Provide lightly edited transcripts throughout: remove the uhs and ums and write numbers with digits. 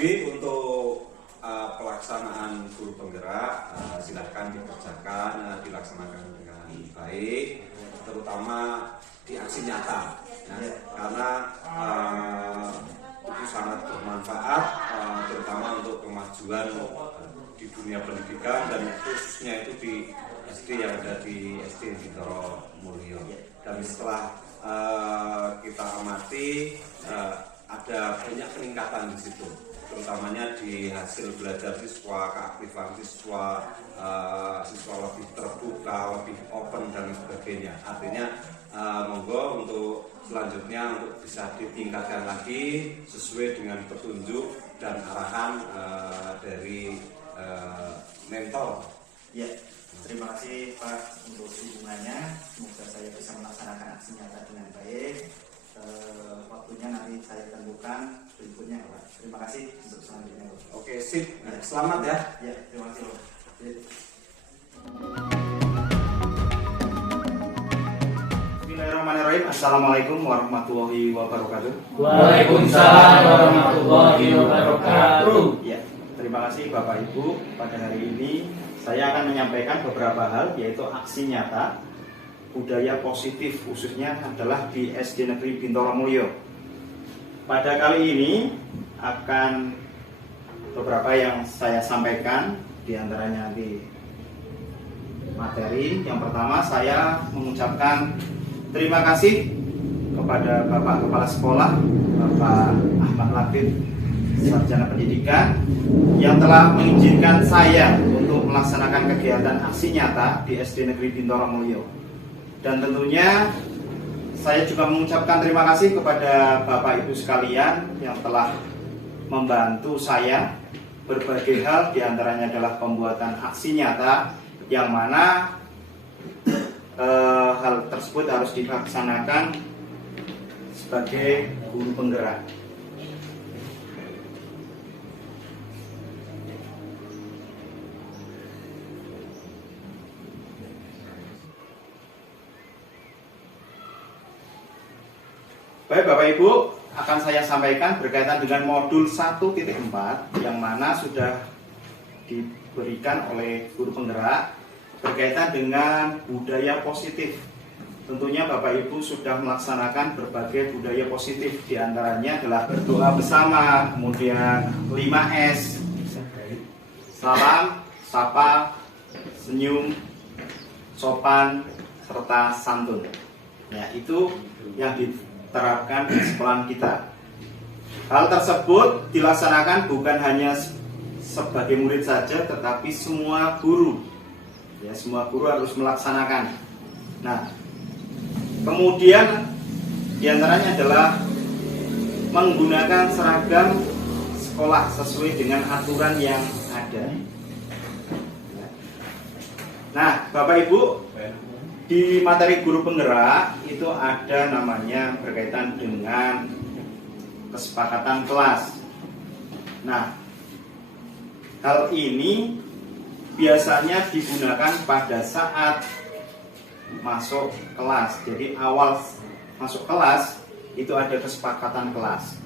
Jadi untuk pelaksanaan guru penggerak silakan dikerjakan, dilaksanakan dengan baik, terutama di aksi nyata, ya, karena itu sangat bermanfaat, terutama untuk kemajuan di dunia pendidikan dan khususnya itu di SD yang ada di SD Bintoro Mulyo. Dan setelah kita amati ada banyak peningkatan di situ, terutamanya di hasil belajar siswa, keaktifan siswa, siswa lebih terbuka, lebih open dan sebagainya. Artinya monggo untuk selanjutnya untuk bisa ditingkatkan lagi sesuai dengan petunjuk dan arahan dari mentor. Ya, terima kasih Pak untuk dukungannya. Semoga saya bisa melaksanakan aksi nyata dengan baik. Waktunya nanti saya tentukan berikutnya Pak. Terima kasih untuk selanjutnya Pak. Oke, sip. Selamat ya. Ya, terima kasih Pak. Bismillahirrahmanirrahim. Assalamualaikum warahmatullahi wabarakatuh. Waalaikumsalam warahmatullahi wabarakatuh. Ya, terima kasih Bapak Ibu. Pada hari ini saya akan menyampaikan beberapa hal, yaitu aksi nyata budaya positif, khususnya adalah di SD Negeri Bintoro Mulyo. Pada kali ini akan beberapa yang saya sampaikan, diantaranya di materi. Yang pertama, saya mengucapkan terima kasih kepada Bapak Kepala Sekolah, Bapak Ahmad Latif, Sarjana Pendidikan, yang telah mengizinkan saya untuk melaksanakan kegiatan aksi nyata di SD Negeri Bintoro Mulyo. Dan tentunya saya juga mengucapkan terima kasih kepada Bapak Ibu sekalian yang telah membantu saya berbagai hal, diantaranya adalah pembuatan aksi nyata, yang mana hal tersebut harus dilaksanakan sebagai guru penggerak. Baik Bapak Ibu, akan saya sampaikan berkaitan dengan modul 1.4 yang mana sudah diberikan oleh guru penggerak berkaitan dengan budaya positif. Tentunya Bapak Ibu sudah melaksanakan berbagai budaya positif, diantaranya adalah berdoa bersama, kemudian 5S, salam, sapa, senyum, sopan, serta santun. Ya, itu yang diterapkan di sekolah kita. Hal tersebut dilaksanakan bukan hanya sebagai murid saja, tetapi semua guru. Ya, semua guru harus melaksanakan. Nah, kemudian diantaranya adalah menggunakan seragam sekolah sesuai dengan aturan yang ada. Nah, Bapak Ibu, di materi guru penggerak itu ada namanya berkaitan dengan kesepakatan kelas. Nah, hal ini biasanya digunakan pada saat masuk kelas. Jadi awal masuk kelas itu ada kesepakatan kelas.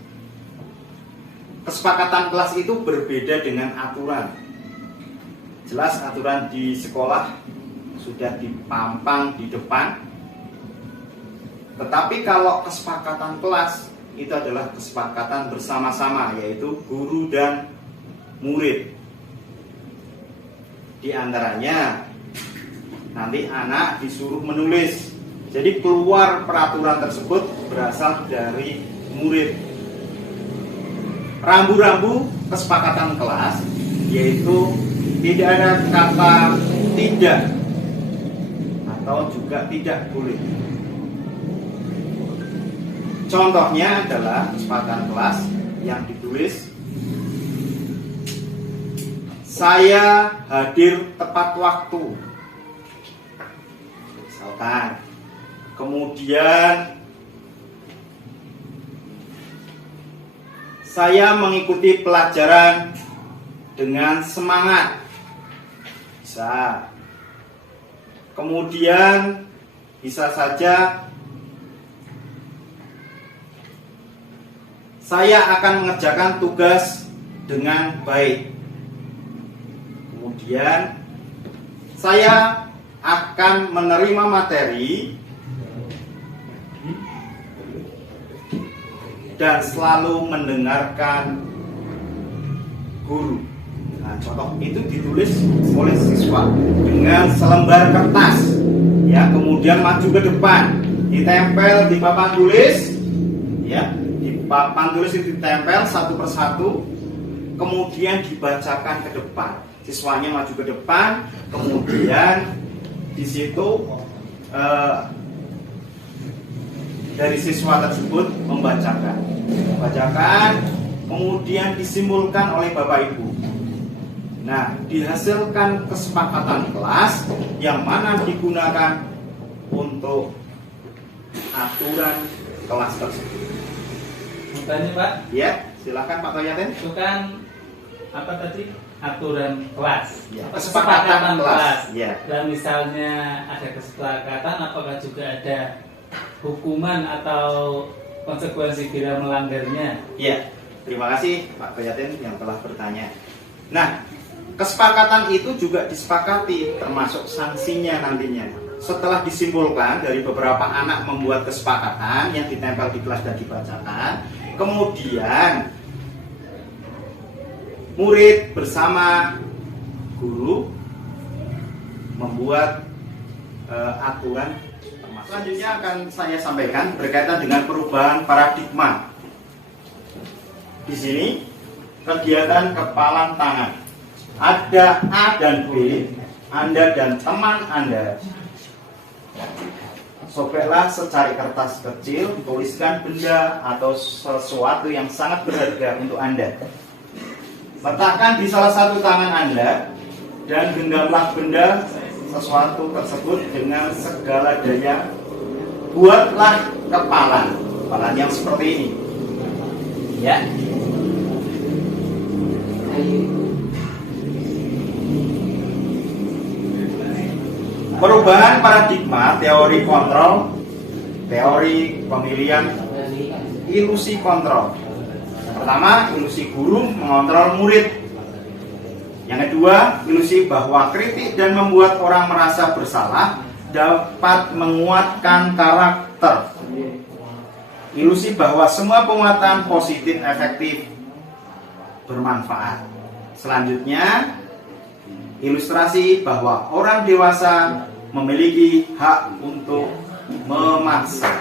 Kesepakatan kelas itu berbeda dengan aturan. Jelas aturan di sekolah sudah dipampang di depan. Tetapi kalau kesepakatan kelas itu adalah kesepakatan bersama-sama, yaitu guru dan murid. Di antaranya nanti anak disuruh menulis. Jadi keluar peraturan tersebut berasal dari murid. Rambu-rambu kesepakatan kelas yaitu tidak ada kata tidak atau juga tidak boleh. Contohnya adalah kesepakatan kelas yang ditulis, saya hadir tepat waktu, misalkan. Kemudian saya mengikuti pelajaran dengan semangat, bisa. Kemudian bisa saja saya akan mengerjakan tugas dengan baik. Kemudian saya akan menerima materi dan selalu mendengarkan guru. Nah, contoh itu ditulis oleh siswa dengan selembar kertas, ya, kemudian maju ke depan, ditempel di papan tulis, ya, di papan tulis itu ditempel satu persatu, kemudian dibacakan ke depan. Siswanya maju ke depan, kemudian di situ dari siswa tersebut membacakan, kemudian disimpulkan oleh Bapak Ibu. Nah, dihasilkan kesepakatan kelas yang mana digunakan untuk aturan kelas tersebut. Bukannya Pak? Ya, silakan Pak Toyaten. Bukan apa tadi? Aturan kelas. Ya, Kesepakatan kelas. Ya. Dan misalnya ada kesepakatan, apakah juga ada hukuman atau konsekuensi bila melanggarnya? Ya, terima kasih Pak Toyaten yang telah bertanya. Nah, kesepakatan itu juga disepakati termasuk sanksinya nantinya. Setelah disimpulkan dari beberapa anak membuat kesepakatan yang ditempel di kelas dan dibacakan, kemudian murid bersama guru membuat aturan. Selanjutnya akan saya sampaikan berkaitan dengan perubahan paradigma. Di sini kegiatan kepalan tangan. Ada A dan B, Anda dan teman Anda. Sobeklah secari kertas kecil, tuliskan benda atau sesuatu yang sangat berharga untuk Anda. Letakkan di salah satu tangan Anda dan genggamlah benda sesuatu tersebut dengan segala daya. Buatlah kepalan yang seperti ini, ya. Perubahan paradigma, teori kontrol, teori pemilihan, ilusi kontrol. Pertama, ilusi guru mengontrol murid. Yang kedua, ilusi bahwa kritik dan membuat orang merasa bersalah dapat menguatkan karakter. Ilusi bahwa semua penguatan positif efektif bermanfaat. Selanjutnya, ilustrasi bahwa orang dewasa memiliki hak untuk memaksa.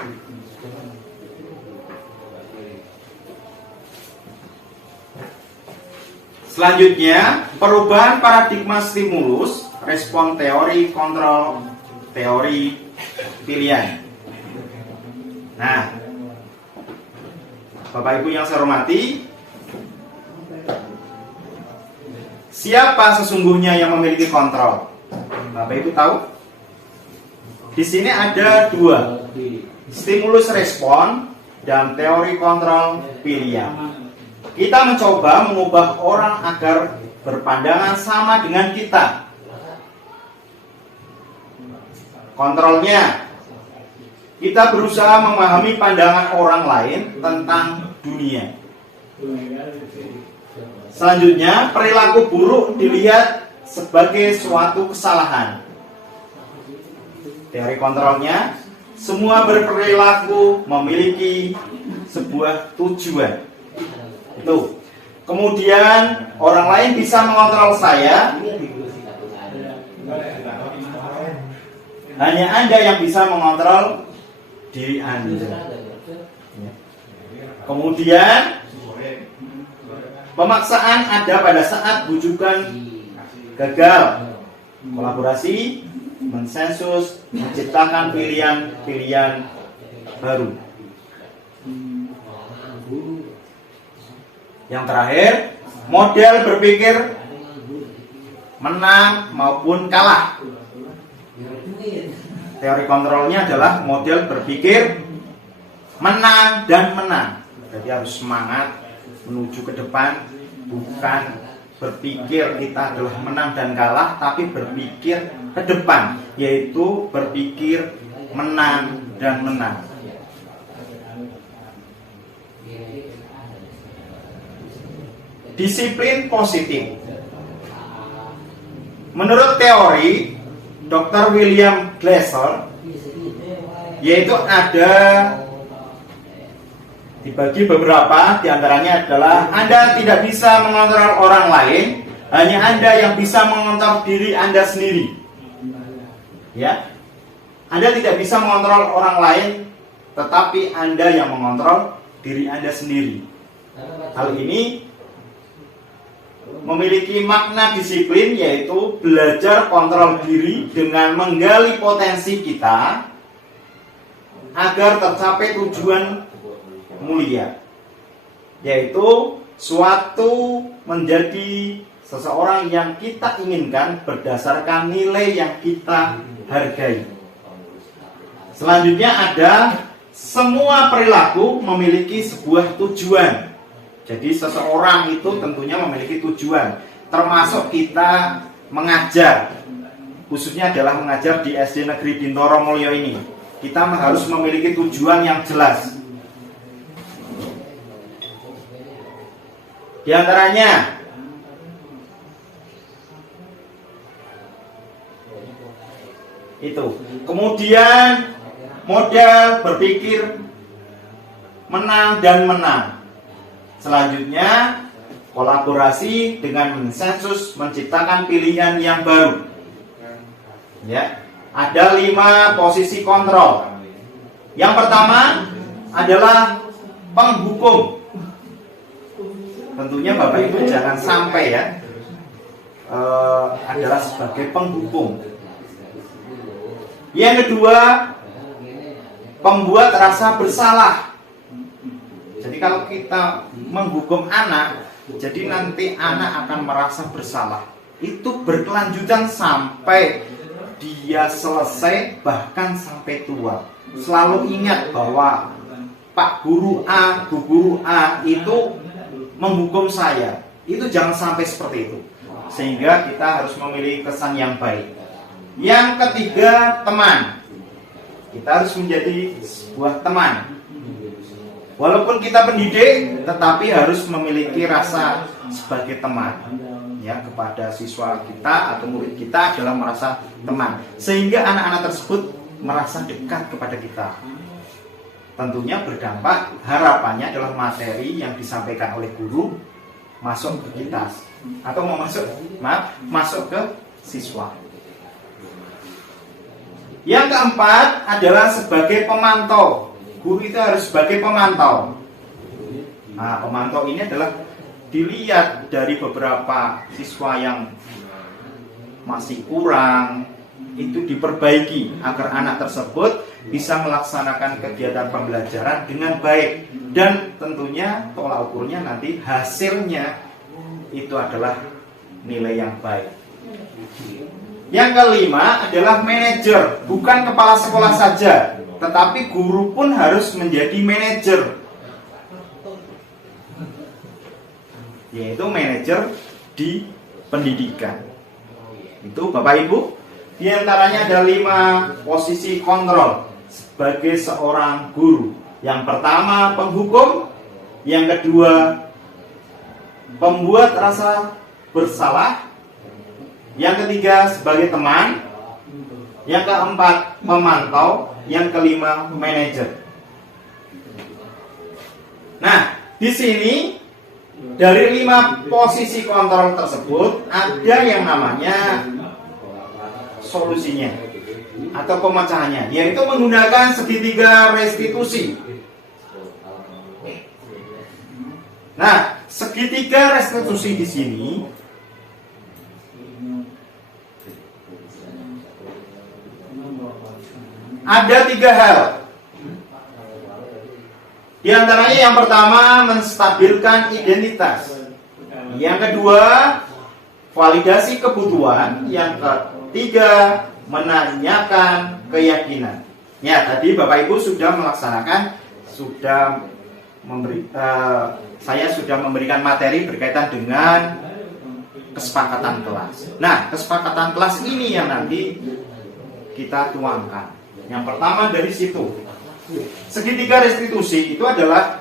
Selanjutnya, perubahan paradigma stimulus, respon teori kontrol, teori pilihan. Nah, Bapak Ibu yang saya hormati, siapa sesungguhnya yang memiliki kontrol? Bapak Ibu tahu? Di sini ada dua, stimulus respon dan teori kontrol pilihan. Kita mencoba mengubah orang agar berpandangan sama dengan kita. Kontrolnya, kita berusaha memahami pandangan orang lain tentang dunia. Selanjutnya, perilaku buruk dilihat sebagai suatu kesalahan. Teori kontrolnya, semua berperilaku memiliki sebuah tujuan. Itu. Kemudian orang lain bisa mengontrol saya. Hanya Anda yang bisa mengontrol diri Anda. Kemudian pemaksaan ada pada saat bujukan gagal. Kolaborasi, mensensus, menciptakan pilihan-pilihan baru. Yang terakhir, model berpikir menang maupun kalah. Teori kontrolnya adalah model berpikir menang dan menang. Jadi harus semangat menuju ke depan, bukan berpikir kita adalah menang dan kalah, tapi berpikir ke depan, yaitu berpikir menang dan menang. disiplin positif. Menurut teori Dr. William Glasser, yaitu ada dibagi beberapa, diantaranya adalah Anda tidak bisa mengontrol orang lain, hanya Anda yang bisa mengontrol diri Anda sendiri. Ya, Anda tidak bisa mengontrol orang lain, tetapi Anda yang mengontrol diri Anda sendiri. Hal ini memiliki makna disiplin, yaitu belajar kontrol diri dengan menggali potensi kita agar tercapai tujuan mulia, yaitu suatu menjadi seseorang yang kita inginkan berdasarkan nilai yang kita hargai. Selanjutnya ada semua perilaku memiliki sebuah tujuan. Jadi seseorang itu tentunya memiliki tujuan, termasuk kita mengajar, khususnya adalah mengajar di SD Negeri Bintoro Mulyo ini. Kita harus memiliki tujuan yang jelas. Di antaranya itu. Kemudian model berpikir menang dan menang. Selanjutnya kolaborasi dengan konsensus menciptakan pilihan yang baru. Ya, ada 5 posisi kontrol. Yang pertama adalah penghukum. Tentunya Bapak Ibu jangan sampai ya adalah sebagai penghukum. Yang kedua, pembuat rasa bersalah. Jadi kalau kita menghukum anak, jadi nanti anak akan merasa bersalah. Itu berkelanjutan sampai dia selesai, bahkan sampai tua. Selalu ingat bahwa Pak Guru A, Bu Guru A itu menghukum saya. Itu jangan sampai seperti itu. Sehingga kita harus memiliki kesan yang baik. Yang ketiga, teman. Kita harus menjadi sebuah teman. Walaupun kita pendidik, tetapi harus memiliki rasa sebagai teman, ya, kepada siswa kita atau murid kita adalah merasa teman, sehingga anak-anak tersebut merasa dekat kepada kita. Tentunya berdampak, harapannya adalah materi yang disampaikan oleh guru masuk ke kita atau masuk ke siswa. Yang keempat adalah sebagai pemantau. Guru itu harus sebagai pemantau. Nah, pemantau ini adalah dilihat dari beberapa siswa yang masih kurang, itu diperbaiki agar anak tersebut bisa melaksanakan kegiatan pembelajaran dengan baik. Dan tentunya tolak ukurnya nanti hasilnya itu adalah nilai yang baik. Yang kelima adalah manajer, bukan kepala sekolah saja, tetapi guru pun harus menjadi manajer, yaitu manajer di pendidikan. Itu Bapak Ibu, diantaranya ada 5 posisi kontrol sebagai seorang guru. Yang pertama penghukum, yang kedua pembuat rasa bersalah, yang ketiga sebagai teman, yang keempat memantau, yang kelima manajer. Nah, di sini dari 5 posisi kontrol tersebut ada yang namanya solusinya atau pemecahannya, yaitu menggunakan segitiga restitusi. Nah, segitiga restitusi di sini ada 3 hal. Di antaranya yang pertama menstabilkan identitas, yang kedua validasi kebutuhan, yang ketiga menanyakan keyakinan. Ya, tadi Bapak Ibu sudah melaksanakan, saya sudah memberikan materi berkaitan dengan kesepakatan kelas. Nah, kesepakatan kelas ini yang nanti kita tuangkan. Yang pertama dari situ, segitiga restitusi itu adalah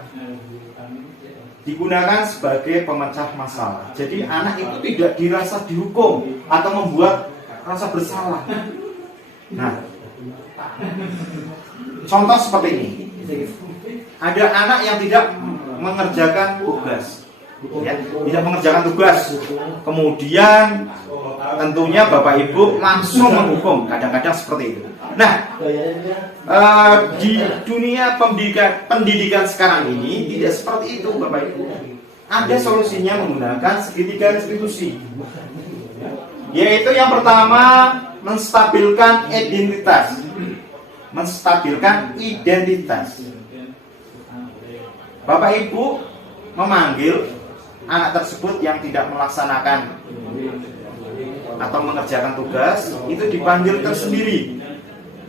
digunakan sebagai pemecah masalah. Jadi anak itu tidak dirasa dihukum atau membuat rasa bersalah. Nah, contoh seperti ini. Ada anak yang tidak mengerjakan tugas, ya, tidak mengerjakan tugas. Kemudian tentunya Bapak Ibu langsung menghukum. Kadang-kadang seperti itu. Nah, di dunia pendidikan sekarang ini tidak seperti itu, Bapak Ibu. Ada solusinya menggunakan segitiga restitusi, yaitu yang pertama menstabilkan identitas. Menstabilkan identitas. Bapak Ibu memanggil anak tersebut yang tidak melaksanakan atau mengerjakan tugas, itu dipanggil tersendiri.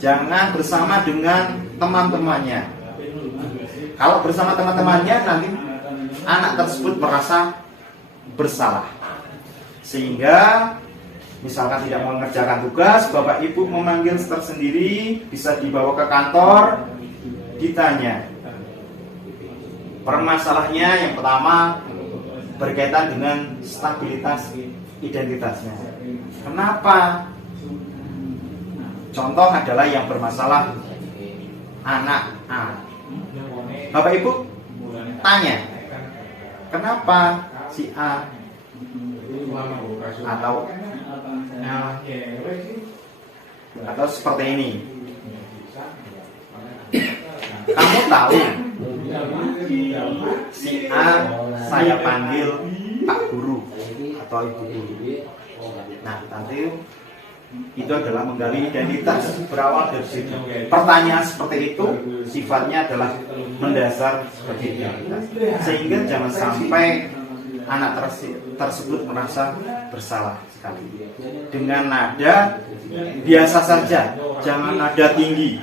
Jangan bersama dengan teman-temannya. Kalau bersama teman-temannya, nanti anak tersebut merasa bersalah. Sehingga misalkan tidak mengerjakan tugas, Bapak Ibu memanggil tersendiri, bisa dibawa ke kantor, ditanya. Permasalahannya yang pertama berkaitan dengan stabilitas identitasnya. Kenapa? Contoh adalah yang bermasalah anak A. Bapak Ibu tanya, kenapa si A atau seperti ini? Kamu tahu si A saya panggil Pak Guru atau Ibu Guru. Nah, nanti itu adalah menggali identitas, berawal dari situ. Pertanyaan seperti itu sifatnya adalah mendasar sebagai identitas, sehingga jangan sampai anak tersebut merasa bersalah sekali. Dengan nada biasa saja, jangan nada tinggi.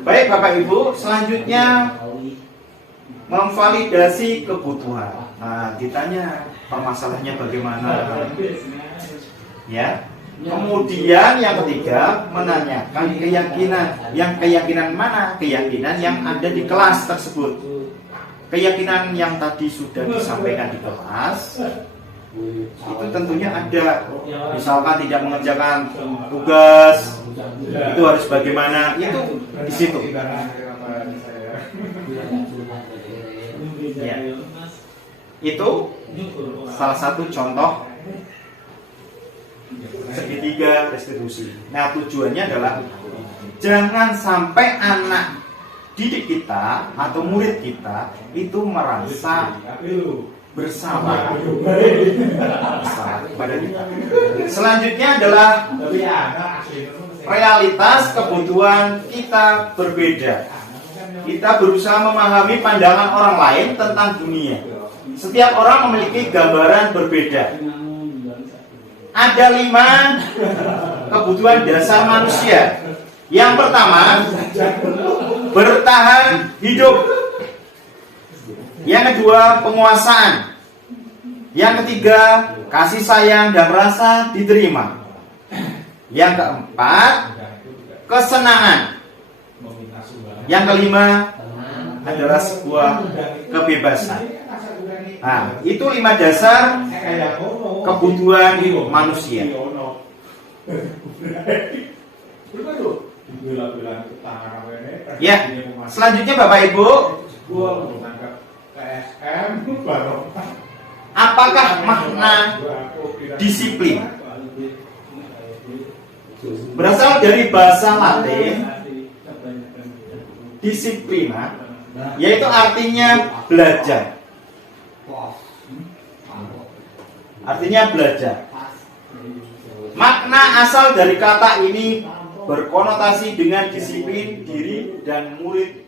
Baik Bapak Ibu, selanjutnya memvalidasi kebutuhan. Nah, ditanya permasalahannya bagaimana, ya. Kemudian yang ketiga, menanyakan keyakinan. Yang keyakinan mana? Keyakinan yang ada di kelas tersebut. Keyakinan yang tadi sudah disampaikan di kelas itu tentunya ada. Misalkan tidak mengerjakan tugas, itu harus bagaimana? Itu di situ. Ya. Itu salah satu contoh segitiga restitusi. Nah, tujuannya adalah jangan sampai anak didik kita atau murid kita itu merasa bersalah kepada kita. Selanjutnya adalah realitas kebutuhan kita berbeda. Kita berusaha memahami pandangan orang lain tentang dunia. Setiap orang memiliki gambaran berbeda. Ada 5 kebutuhan dasar manusia. Yang pertama, bertahan hidup. Yang kedua, penguasaan. Yang ketiga, kasih sayang dan rasa diterima. Yang keempat, kesenangan. Yang kelima adalah sebuah kebebasan. Nah, itu 5 dasar kebutuhan manusia. Ya, selanjutnya Bapak Ibu, apakah makna disiplin? Berasal dari bahasa Latin disiplina, yaitu artinya belajar. Artinya belajar. Makna asal dari kata ini berkonotasi dengan disiplin diri dan murid,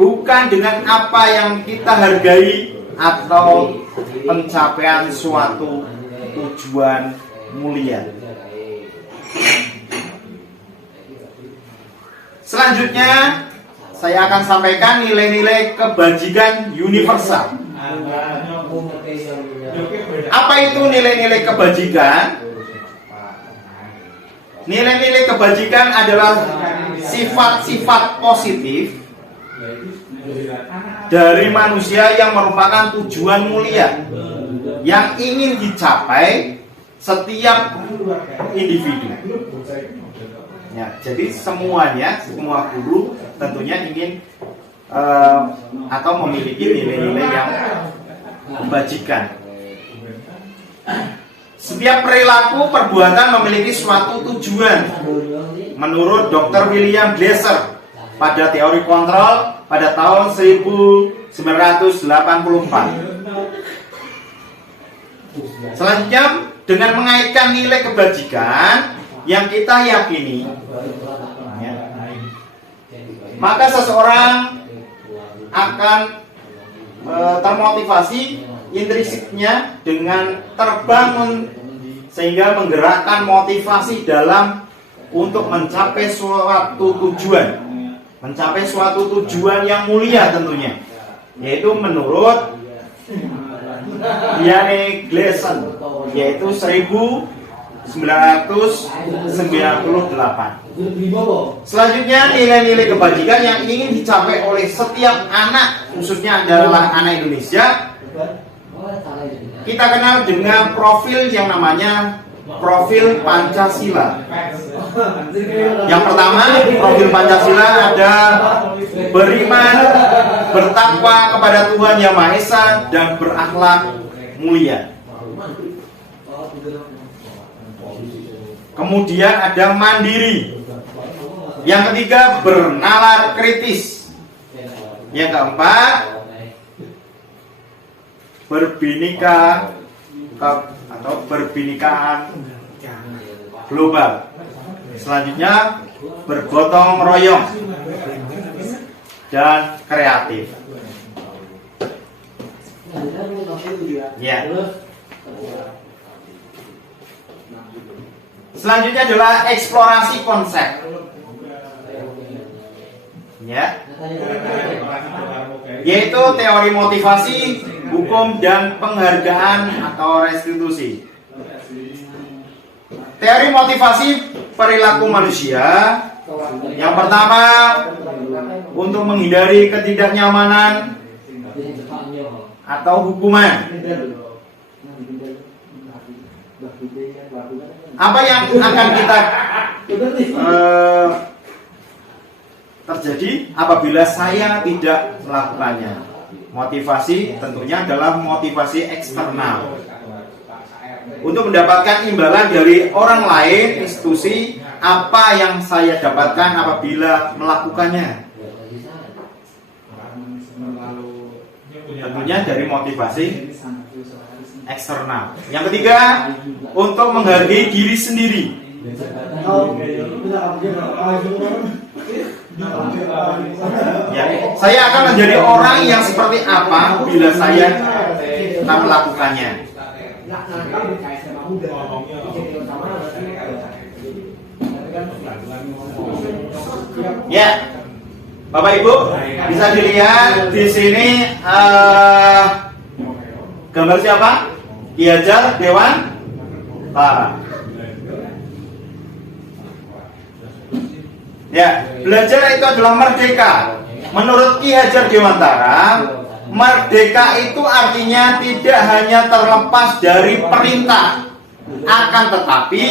bukan dengan apa yang kita hargai atau pencapaian suatu tujuan mulia. Selanjutnya saya akan sampaikan nilai-nilai kebajikan universal. Apa itu nilai-nilai kebajikan? Nilai-nilai kebajikan adalah sifat-sifat positif dari manusia yang merupakan tujuan mulia yang ingin dicapai setiap individu. Ya, jadi semuanya, semua guru tentunya ingin atau memiliki nilai-nilai yang kebajikan. Setiap perilaku perbuatan memiliki suatu tujuan. Menurut Dr. William Glasser pada teori kontrol pada tahun 1984. Selanjutnya, dengan mengaitkan nilai kebajikan yang kita yakini, maka seseorang akan termotivasi intrinsiknya dengan terbangun sehingga menggerakkan motivasi dalam untuk mencapai suatu tujuan yang mulia tentunya, yaitu menurut Diane Gleason, yaitu 1998. Selanjutnya, nilai-nilai kebajikan yang ingin dicapai oleh setiap anak, khususnya adalah anak Indonesia, kita kenal dengan profil yang namanya profil Pancasila. Yang pertama, profil Pancasila ada beriman, bertakwa kepada Tuhan Yang Maha Esa, dan berakhlak mulia. Kemudian ada mandiri. Yang ketiga, bernalar kritis. Yang keempat, berbhinneka atau berbhinnekaan global. Selanjutnya, bergotong royong dan kreatif. Ya. Selanjutnya adalah eksplorasi konsep. Ya. Yaitu teori motivasi, hukum, dan penghargaan atau restitusi. Teori motivasi perilaku manusia. Yang pertama, untuk menghindari ketidaknyamanan atau hukuman. Apa yang akan kita terjadi apabila saya tidak melakukannya? Motivasi tentunya adalah motivasi eksternal untuk mendapatkan imbalan dari orang lain, institusi. Apa yang saya dapatkan apabila melakukannya? Tentunya dari motivasi eksternal. Yang ketiga, untuk menghargai diri sendiri. Ya, saya akan menjadi orang yang seperti apa bila saya akan melakukannya. Ya, Bapak Ibu, bisa dilihat di sini gambar siapa? Ki Hajar Dewantara. Ya, belajar itu adalah merdeka. Menurut Ki Hajar Dewantara, merdeka itu artinya tidak hanya terlepas dari perintah, akan tetapi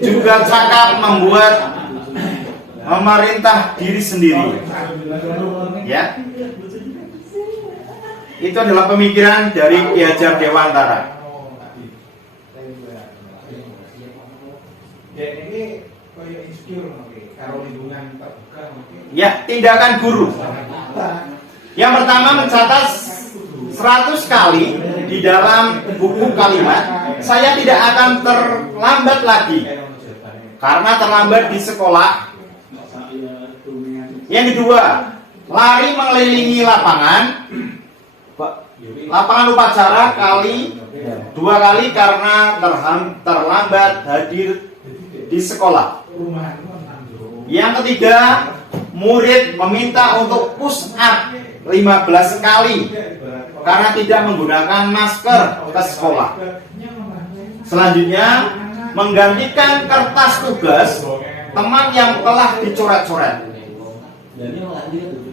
juga cakap membuat memerintah diri sendiri. Ya, itu adalah pemikiran dari Ki Hajar Dewantara. Ya, tindakan guru. Yang pertama, mencatat 100 kali di dalam buku kalimat, saya tidak akan terlambat lagi karena terlambat di sekolah. Yang kedua, lari mengelilingi lapangan upacara dua kali karena terlambat hadir di sekolah. Yang ketiga, murid meminta untuk push up 15 kali karena tidak menggunakan masker ke sekolah. Selanjutnya, menggantikan kertas tugas teman yang telah dicoret-coret.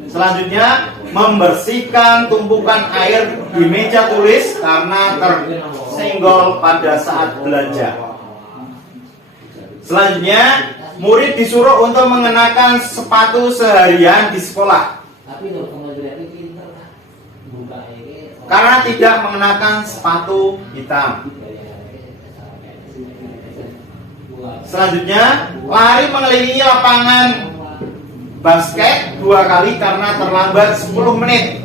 Selanjutnya, membersihkan tumpukan air di meja tulis karena tersenggol pada saat belajar. Selanjutnya, murid disuruh untuk mengenakan sepatu seharian di sekolah karena tidak mengenakan sepatu hitam. Selanjutnya, lari mengelilingi lapangan basket 2 kali karena terlambat 10 menit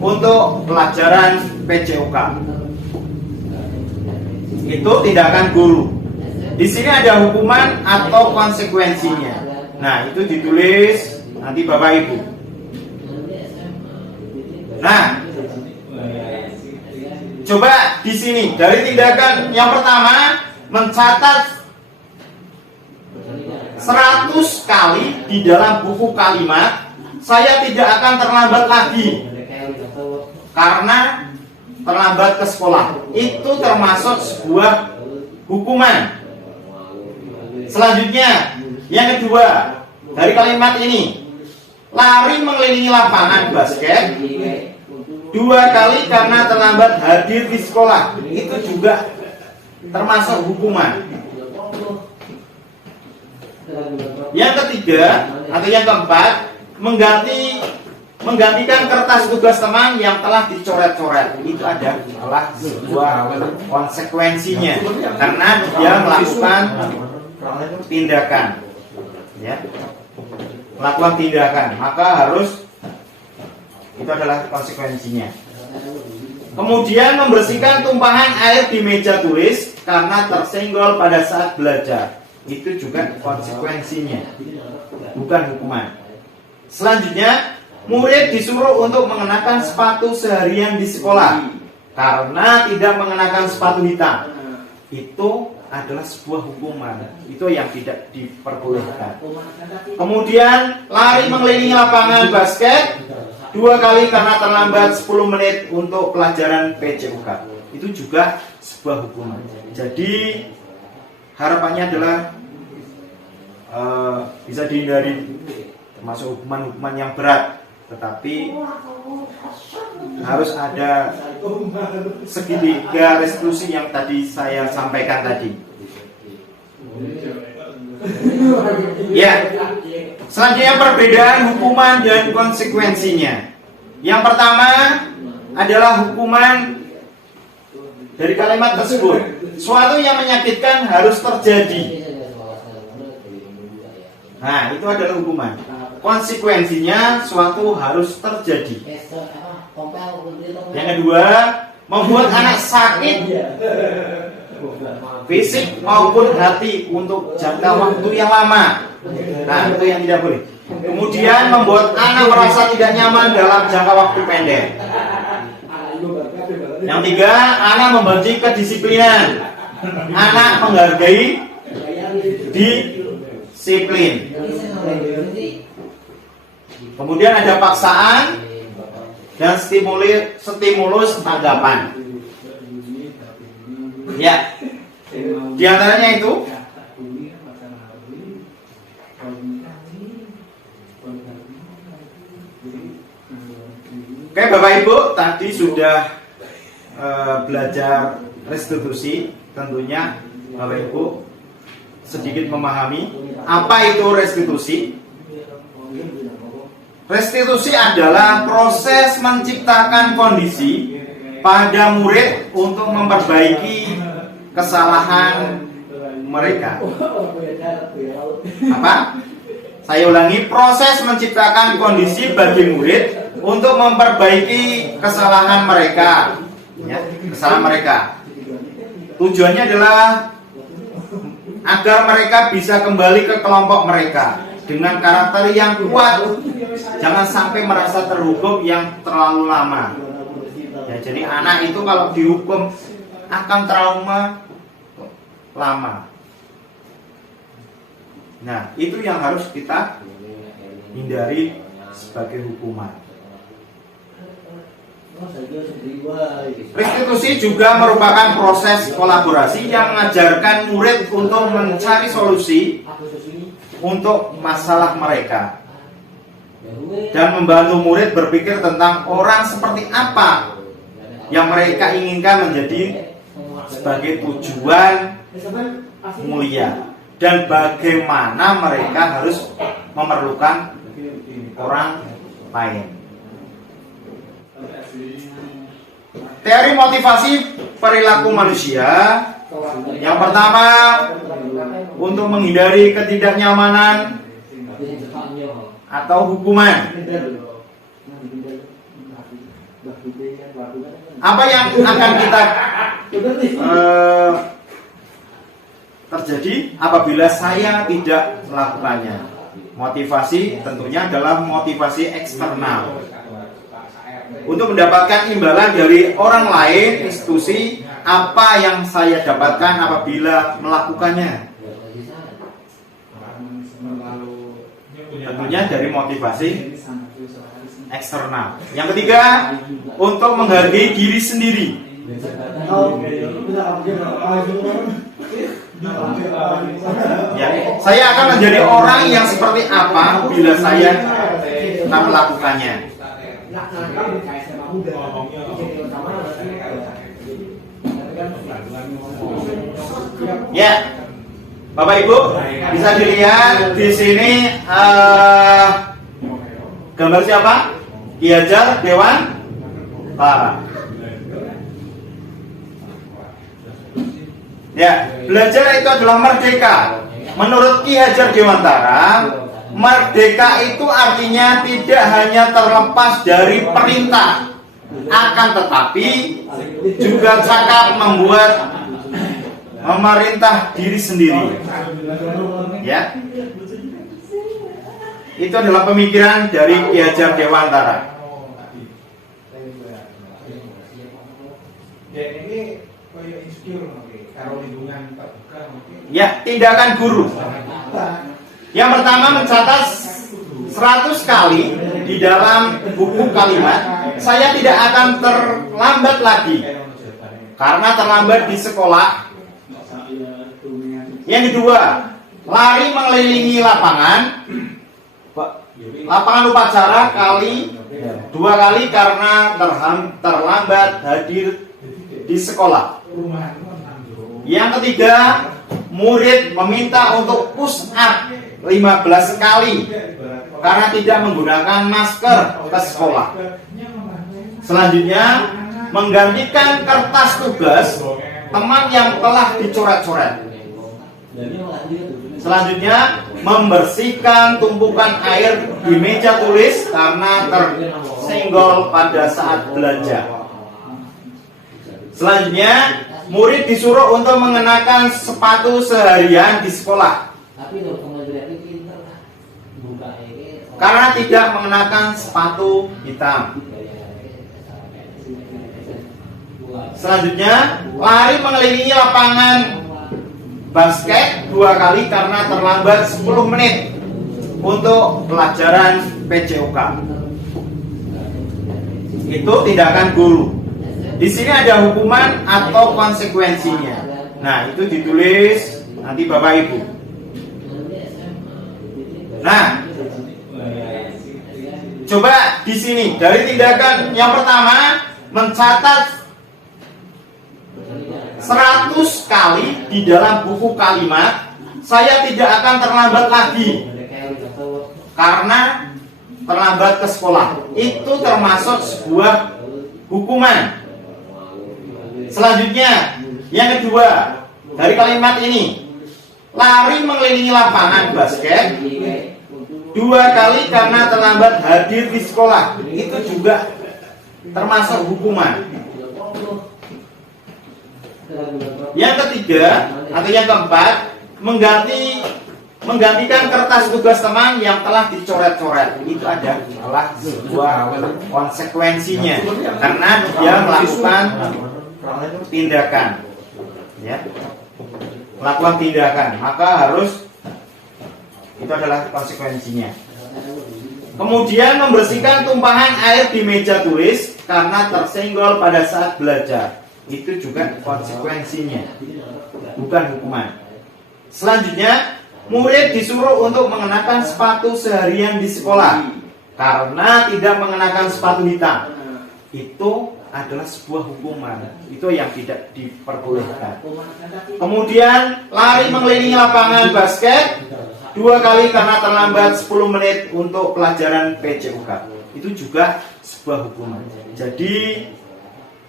untuk pelajaran PJOK. Itu tindakan guru. Di sini ada hukuman atau konsekuensinya. Nah, itu ditulis nanti Bapak Ibu. Nah, coba di sini dari tindakan yang pertama mencatat 100 kali di dalam buku kalimat, saya tidak akan terlambat lagi karena terlambat ke sekolah. Itu termasuk sebuah hukuman. Selanjutnya, yang kedua, dari kalimat ini, lari mengelilingi lapangan basket 2 kali karena terlambat hadir di sekolah. Itu juga termasuk hukuman. Yang ketiga atau yang keempat, menggantikan kertas tugas teman yang telah dicoret-coret. Itu adalah sebuah konsekuensinya karena dia melakukan tindakan, ya, melakukan tindakan, maka harus, itu adalah konsekuensinya. Kemudian membersihkan tumpahan air di meja tulis karena tersenggol pada saat belajar. Itu juga konsekuensinya, bukan hukuman. Selanjutnya, murid disuruh untuk mengenakan sepatu seharian di sekolah karena tidak mengenakan sepatu hitam. Itu adalah sebuah hukuman. Itu yang tidak diperbolehkan. Kemudian, lari mengelilingi lapangan basket 2 kali karena terlambat 10 menit untuk pelajaran PJOK. Itu juga sebuah hukuman. Jadi harapannya adalah bisa dihindari, termasuk hukuman-hukuman yang berat, tetapi harus ada segitiga restitusi yang tadi saya sampaikan tadi. Ya, selanjutnya perbedaan hukuman dan konsekuensinya. Yang pertama adalah hukuman dari kalimat tersebut. Suatu yang menyakitkan harus terjadi. Nah, itu adalah hukuman. Konsekuensinya suatu harus terjadi. Yang kedua, membuat anak sakit fisik maupun hati untuk jangka waktu yang lama. Nah, itu yang tidak boleh. Kemudian membuat anak merasa tidak nyaman dalam jangka waktu pendek. Yang tiga, anak membenci kedisiplinan. Anak menghargai disiplin. Kemudian ada paksaan dan stimulus tanggapan. Ya, di antaranya itu oke, Bapak Ibu tadi sudah belajar restitusi. Tentunya Bapak Ibu sedikit memahami apa itu restitusi. Restitusi adalah proses menciptakan kondisi pada murid untuk memperbaiki kesalahan mereka. Apa? Saya ulangi, proses menciptakan kondisi bagi murid untuk memperbaiki kesalahan mereka. Ya, kesalahan mereka. Tujuannya adalah agar mereka bisa kembali ke kelompok mereka dengan karakter yang kuat. Jangan sampai merasa terhukum yang terlalu lama. Ya, jadi anak itu kalau dihukum akan trauma lama. Nah, itu yang harus kita hindari sebagai hukuman. Restitusi juga merupakan proses kolaborasi yang mengajarkan murid untuk mencari solusi untuk masalah mereka. dan membantu murid berpikir tentang orang seperti apa yang mereka inginkan menjadi sebagai tujuan mulia, dan bagaimana mereka harus memerlukan orang lain. Teori motivasi perilaku manusia. Yang pertama, untuk menghindari ketidaknyamanan atau hukuman. Apa yang akan kita terjadi apabila saya tidak melakukannya? Motivasi tentunya adalah motivasi eksternal. Untuk mendapatkan imbalan dari orang lain, institusi, apa yang saya dapatkan apabila melakukannya? Tentunya dari motivasi eksternal. Yang ketiga, untuk menghargai diri sendiri. Ya, saya akan menjadi orang yang seperti apa bila saya tak melakukannya. Ya, Bapak Ibu, bisa dilihat di sini gambar siapa? Ki Hajar Dewantara. Ya, belajar itu adalah merdeka. Menurut Ki Hajar Dewantara, merdeka itu artinya tidak hanya terlepas dari perintah, akan tetapi juga cakap membuat memerintah diri sendiri. Ya, itu adalah pemikiran dari Ki Hajar Dewantara. Ya, tindakan guru. Yang pertama, mencatat 100 kali di dalam buku kalimat, saya tidak akan terlambat lagi karena terlambat di sekolah. Yang kedua, lari mengelilingi lapangan upacara dua kali karena terlambat hadir di sekolah. Yang ketiga, murid meminta untuk push up 15 kali karena tidak menggunakan masker ke sekolah. Selanjutnya, menggantikan kertas tugas teman yang telah dicoret-coret. Selanjutnya, membersihkan tumpukan air di meja tulis karena tersenggol pada saat belajar. Selanjutnya, murid disuruh untuk mengenakan sepatu seharian di sekolah karena tidak mengenakan sepatu hitam. Selanjutnya, lari mengelilingi lapangan basket 2 kali karena terlambat 10 menit untuk pelajaran PJOK. Itu tindakan guru. Di sini ada hukuman atau konsekuensinya. Nah, itu ditulis nanti Bapak Ibu. Nah, coba di sini dari tindakan yang pertama, mencatat 100 kali di dalam buku kalimat, saya tidak akan terlambat lagi karena terlambat ke sekolah. Itu termasuk sebuah hukuman. Selanjutnya, yang kedua, dari kalimat ini, lari mengelilingi lapangan basket 2 kali karena terlambat hadir di sekolah. Itu juga termasuk hukuman. Yang ketiga atau yang keempat, menggantikan kertas tugas teman yang telah dicoret-coret. Itu adalah sebuah konsekuensinya karena dia melakukan tindakan, ya, melakukan tindakan, maka harus, itu adalah konsekuensinya. Kemudian, membersihkan tumpahan air di meja tulis karena tersenggol pada saat belajar. Itu juga konsekuensinya, bukan hukuman. Selanjutnya, murid disuruh untuk mengenakan sepatu seharian di sekolah karena tidak mengenakan sepatu hitam. Itu adalah sebuah hukuman. Itu yang tidak diperbolehkan. Kemudian lari mengelilingi lapangan basket 2 kali karena terlambat 10 menit untuk pelajaran PJUK. Itu juga sebuah hukuman. Jadi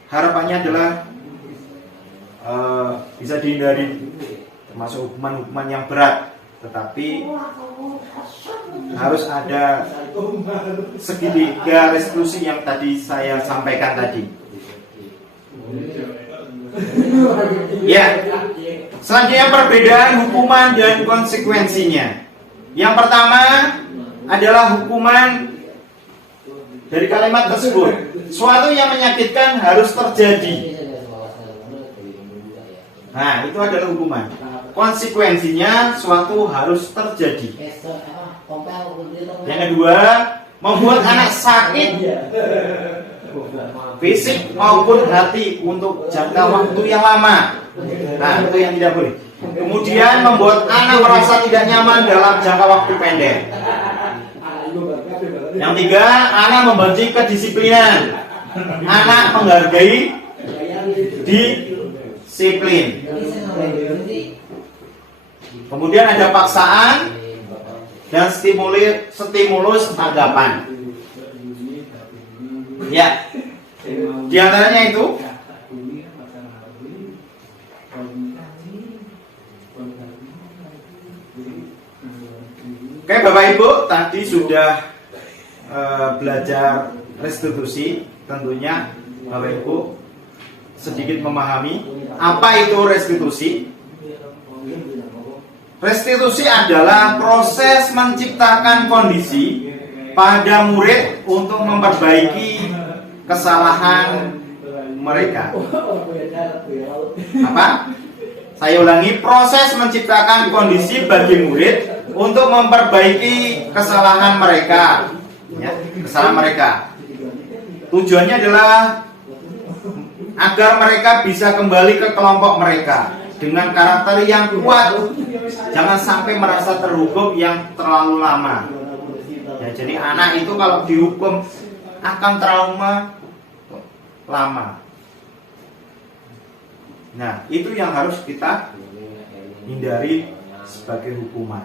harapannya adalah bisa dihindari, termasuk hukuman-hukuman yang berat, tetapi harus ada segitiga restitusi yang tadi saya sampaikan tadi. Ya, selanjutnya perbedaan hukuman dan konsekuensinya. Yang pertama adalah hukuman dari kalimat tersebut. Suatu yang menyakitkan harus terjadi. Nah, itu adalah hukuman. Konsekuensinya suatu harus terjadi. Yang kedua, membuat anak sakit fisik maupun hati untuk jangka waktu yang lama. Nah, itu yang tidak boleh. Kemudian membuat anak merasa tidak nyaman dalam jangka waktu pendek. Yang tiga, anak membenci kedisiplinan. Anak menghargai disiplin. Kemudian ada paksaan dan stimulus tanggapan. Ya, di antaranya itu oke, Bapak Ibu tadi sudah belajar restitusi. Tentunya Bapak Ibu sedikit memahami apa itu restitusi. Restitusi adalah proses menciptakan kondisi pada murid untuk memperbaiki kesalahan mereka. Apa? Saya ulangi, proses menciptakan kondisi bagi murid untuk memperbaiki kesalahan mereka. Ya, kesalahan mereka. Tujuannya adalah agar mereka bisa kembali ke kelompok mereka dengan karakter yang kuat. Jangan sampai merasa terhukum yang terlalu lama. Ya, jadi anak itu kalau dihukum akan trauma lama. Nah, itu yang harus kita hindari sebagai hukuman.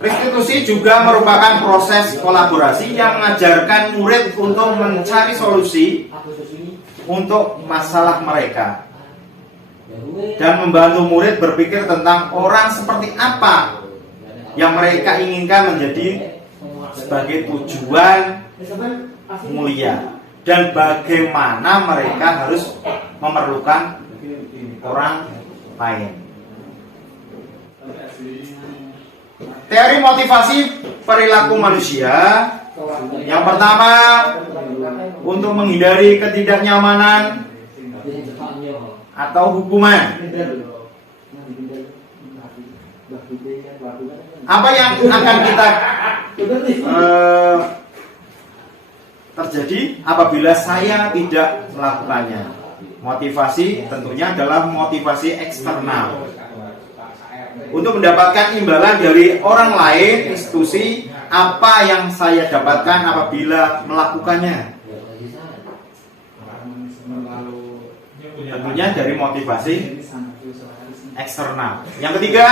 Restitusi juga merupakan proses kolaborasi yang mengajarkan murid untuk mencari solusi untuk masalah mereka dan membantu murid berpikir tentang orang seperti apa yang mereka inginkan menjadi sebagai tujuan mulia dan bagaimana mereka harus memerlukan orang lain. Teori motivasi perilaku manusia. Yang pertama, untuk menghindari ketidaknyamanan atau hukuman. Apa yang akan kita terjadi apabila saya tidak melakukannya? Motivasi tentunya adalah motivasi eksternal. Untuk mendapatkan imbalan dari orang lain, institusi, apa yang saya dapatkan apabila melakukannya? Tentunya dari motivasi eksternal. Yang ketiga,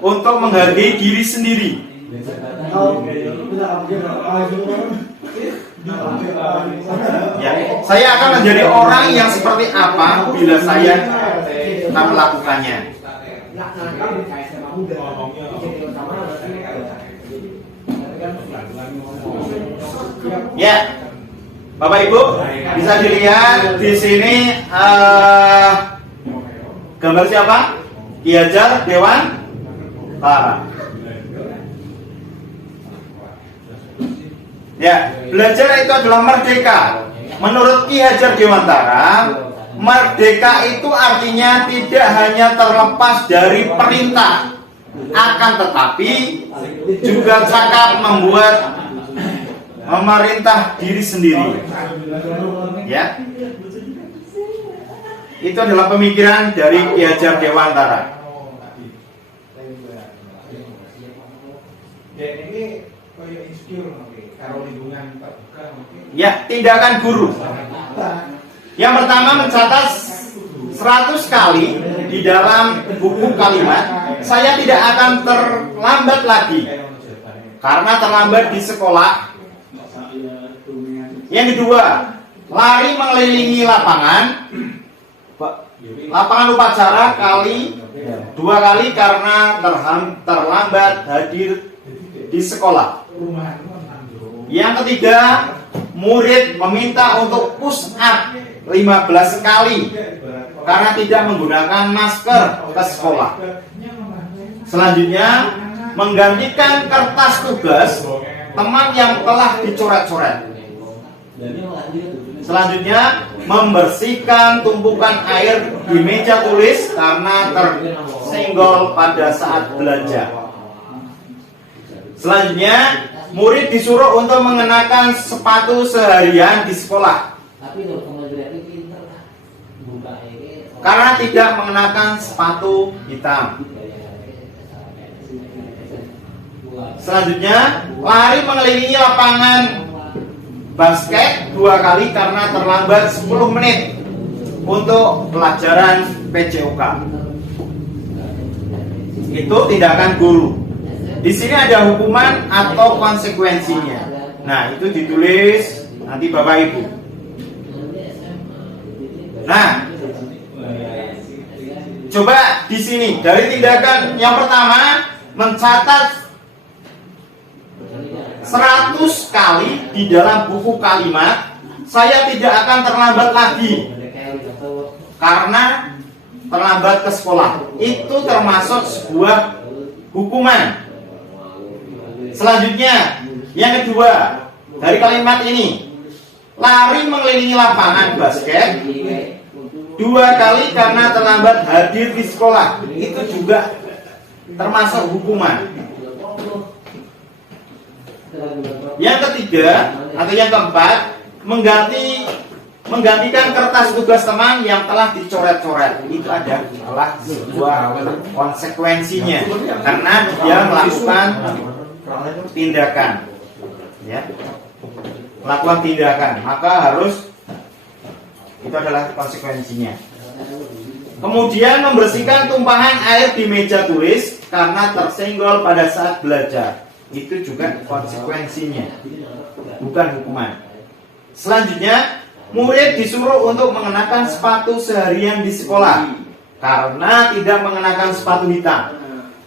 untuk menghargai diri sendiri. Ya, saya akan menjadi orang yang seperti apa bila saya akan melakukannya. Ya, Bapak Ibu bisa dilihat di sini gambar siapa? Ki Hajar Dewantara. Ya, belajar itu adalah merdeka. Menurut Ki Hajar Dewantara, merdeka itu artinya tidak hanya terlepas dari perintah, akan tetapi juga cakap membuat memerintah diri sendiri. Ya, itu adalah pemikiran dari Ki Hajar Dewantara. ini kayak insecure kalau lingkungan terbuka mungkin. Ya, tindakan guru. Yang pertama mencatat 100 kali di dalam buku kalimat, saya tidak akan terlambat lagi karena terlambat di sekolah. Yang kedua, lari mengelilingi lapangan upacara dua kali karena terlambat hadir di sekolah. Yang ketiga, murid meminta untuk push up 15 kali karena tidak menggunakan masker ke sekolah. Selanjutnya, menggantikan kertas tugas teman yang telah dicoret-coret. Selanjutnya, membersihkan tumpukan air di meja tulis karena tersenggol pada saat belajar. Selanjutnya, murid disuruh untuk mengenakan sepatu seharian di sekolah karena tidak mengenakan sepatu hitam. Selanjutnya, lari mengelilingi lapangan basket 2 kali karena terlambat 10 menit untuk pelajaran PJOK. Itu tindakan guru. Di sini ada hukuman atau konsekuensinya. Nah, itu ditulis nanti Bapak Ibu. Nah, coba di sini dari tindakan yang pertama mencatat 100 kali di dalam buku kalimat, saya tidak akan terlambat lagi karena terlambat ke sekolah. Itu termasuk sebuah hukuman. Selanjutnya, yang kedua, dari kalimat ini, lari mengelilingi lapangan basket 2 kali karena terlambat hadir di sekolah. Itu juga termasuk hukuman. Yang ketiga atau yang keempat, menggantikan kertas tugas teman yang telah dicoret-coret. Itu adalah sebuah konsekuensinya karena dia melakukan tindakan, ya, melakukan tindakan, maka harus, itu adalah konsekuensinya. Kemudian membersihkan tumpahan air di meja tulis karena tersenggol pada saat belajar. Itu juga konsekuensinya, bukan hukuman. Selanjutnya, murid disuruh untuk mengenakan sepatu seharian di sekolah karena tidak mengenakan sepatu hitam.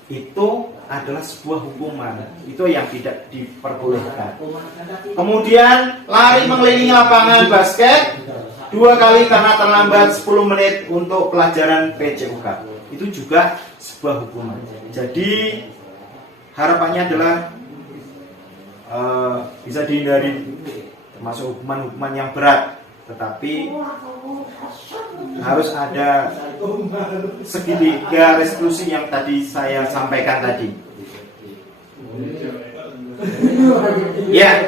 Itu adalah sebuah hukuman. Itu yang tidak diperbolehkan. Kemudian, lari mengelilingi lapangan basket 2 kali karena terlambat 10 menit untuk pelajaran PJOK. Itu juga sebuah hukuman. Jadi harapannya adalah bisa dihindari, termasuk hukuman-hukuman yang berat, tetapi harus ada segitiga restitusi yang tadi saya sampaikan tadi. Ya,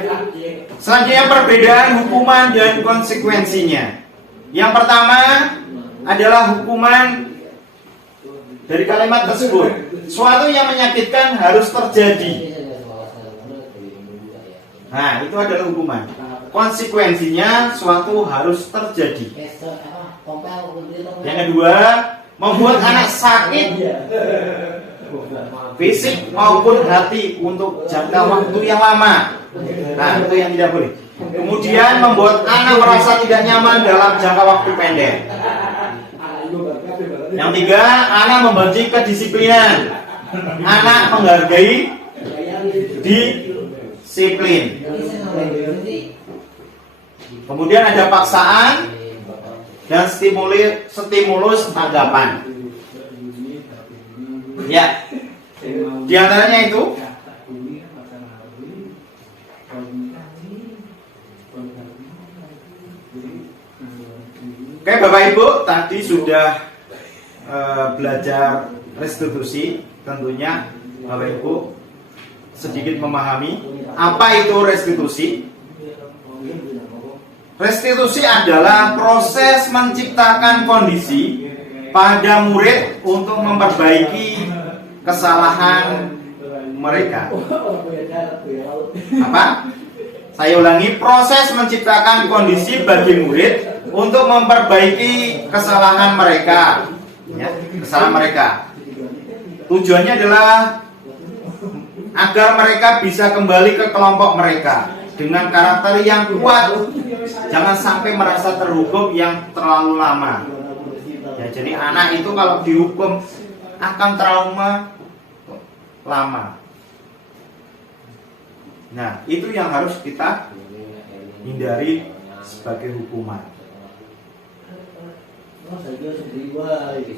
selanjutnya perbedaan hukuman dan konsekuensinya. Yang pertama adalah hukuman dari kalimat tersebut. Suatu yang menyakitkan harus terjadi. Nah, itu adalah hukuman. Konsekuensinya suatu harus terjadi. Yang kedua, membuat anak sakit fisik maupun hati untuk jangka waktu yang lama. Nah, itu yang tidak boleh. Kemudian membuat anak merasa tidak nyaman dalam jangka waktu pendek. Yang tiga, anak membenci kedisiplinan. Anak menghargai disiplin. Kemudian ada paksaan dan stimulus tanggapan. Ya, di antaranya itu. Oke, Bapak Ibu, tadi sudah belajar restitusi. Tentunya Bapak Ibu sedikit memahami apa itu restitusi. Restitusi adalah proses menciptakan kondisi pada murid untuk memperbaiki kesalahan mereka. Apa? Saya ulangi, proses menciptakan kondisi bagi murid untuk memperbaiki kesalahan mereka. Ya, kesalahan mereka. Tujuannya adalah agar mereka bisa kembali ke kelompok mereka dengan karakter yang kuat. Jangan sampai merasa terhukum yang terlalu lama. Ya, jadi anak itu kalau dihukum akan trauma lama. Nah, itu yang harus kita hindari sebagai hukuman.